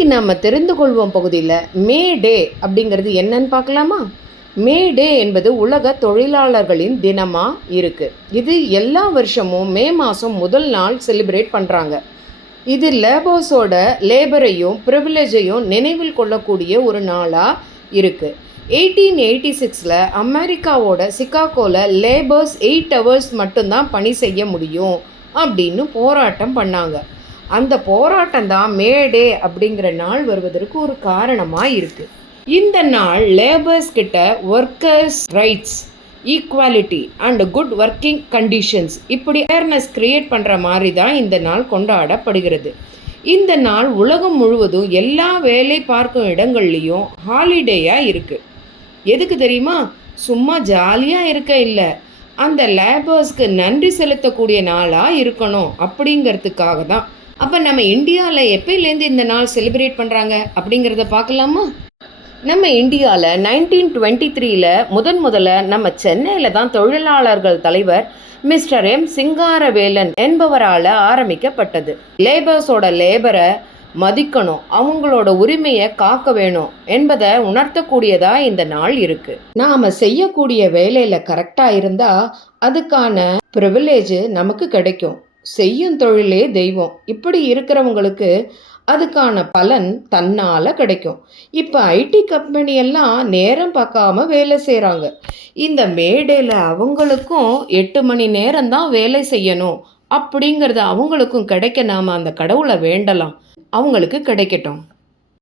இன்னைக்கு நம்ம தெரிந்து கொள்வோம் பகுதியில் மே டே அப்படிங்கிறது என்னன்னு பார்க்கலாமா? மே டே என்பது உலக தொழிலாளர்களின் தினமாக இருக்குது. இது எல்லா வருஷமும் மே மாதம் முதல் நாள் செலிப்ரேட் பண்ணுறாங்க. இது லேபரையும் ப்ரிவிலேஜையும் நினைவில் கொள்ளக்கூடிய ஒரு நாளாக இருக்குது. 1886 அமெரிக்காவோட சிகாகோவில் லேபர்ஸ் 8 hours மட்டும்தான் பணி செய்ய முடியும் அப்படின்னு போராட்டம் பண்ணாங்க. அந்த போராட்டம் தான் மே டே அப்படிங்கிற நாள் வருவதற்கு ஒரு காரணமாக இருக்குது. இந்த நாள் லேபர்ஸ் கிட்ட workers rights, equality and good working conditions இப்படி அவேர்னஸ் கிரியேட் பண்ணுற மாதிரி தான் இந்த நாள் கொண்டாடப்படுகிறது. இந்த நாள் உலகம் முழுவதும் எல்லா வேலை பார்க்கும் இடங்கள்லையும் ஹாலிடேயாக இருக்குது. எதுக்கு தெரியுமா? சும்மா ஜாலியாக இருக்க இல்லை, அந்த லேபர்ஸ்க்கு நன்றி செலுத்தக்கூடிய நாளாக இருக்கணும் அப்படிங்கிறதுக்காக தான். அப்போ நம்ம இந்தியாவில் எப்போலேருந்து இந்த நாள் செலிப்ரேட் பண்ணுறாங்க அப்படிங்கிறத பார்க்கலாமா? நம்ம இந்தியாவில் 1923 முதல்ல நம்ம சென்னையில் தான் தொழிலாளர்கள் தலைவர் மிஸ்டர் எம் சிங்காரவேலன் என்பவரால் ஆரம்பிக்கப்பட்டது. லேபர்ஸோட லேபரை மதிக்கணும், அவங்களோட உரிமையை காக்க வேணும் என்பதை உணர்த்தக்கூடியதாக இந்த நாள் இருக்குது. நாம் செய்யக்கூடிய வேலையில் கரெக்டாக இருந்தால் அதுக்கான ப்ரிவிலேஜ் நமக்கு கிடைக்கும். செய்யும் தொழிலே தெய்வம், இப்படி இருக்கிறவங்களுக்கு அதுக்கான பலன் தன்னால் கிடைக்கும். இப்போ ஐடி கம்பெனியெல்லாம் நேரம் பார்க்காம வேலை செய்கிறாங்க. இந்த மேடையில் அவங்களுக்கும் 8 மணி நேரம்தான் வேலை செய்யணும் அப்படிங்கிறது அவங்களுக்கும் கிடைக்க நாம் அந்த கடவுளை வேண்டலாம், அவங்களுக்கு கிடைக்கட்டும்.